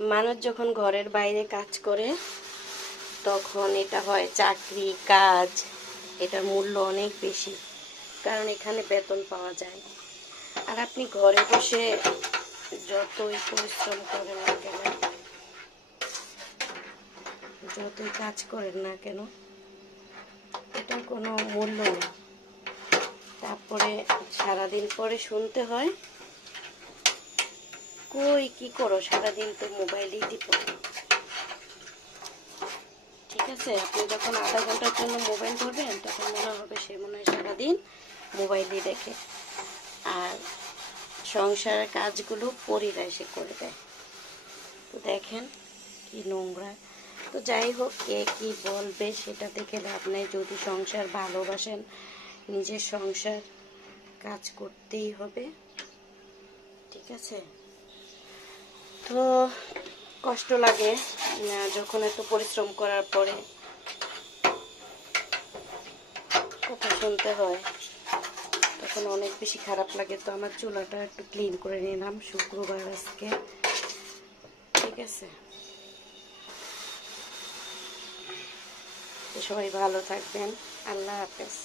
মানুষ যখন ঘরের বাইরে কাজ করে তখন এটা হয় চাকরি কাজ, এটার মূল্য অনেক বেশি, কারণ এখানে বেতন পাওয়া যায়। আর আপনি ঘরে বসে যতই পরিশ্রম করেন না কেন, যতই কাজ করেন না কেন, এটার কোনো মূল্য নেই। তারপরে সারাদিন পরে শুনতে হয়, কই কি করো, সারাদিন তো মোবাইলেই টিপো। ঠিক আছে, আপনি যখন আধা ঘন্টার জন্য মোবাইল ধরবেন তখন মনে হবে সে মনে হয় সারাদিন মোবাইলই দেখে। আর সংসারের কাজগুলো পরিরা এসে করে দেয়। তো দেখেন কি নোংরা। তো যাই হোক, কে কি বলবে সেটা দেখে লাভ নেই। যদি সংসার ভালোবাসেন, নিজের সংসার কাজ করতেই হবে। ঠিক আছে, তো কষ্ট লাগে যখন এত পরিশ্রম করার পরে কথা শুনতে হয়, তখন অনেক বেশি খারাপ লাগে। তো আমার চুলাটা একটু ক্লিন করে নিলাম, শুক্রবার আজকে। ঠিক আছে, তো সবাই ভালো থাকবেন। আল্লাহ হাফেজ।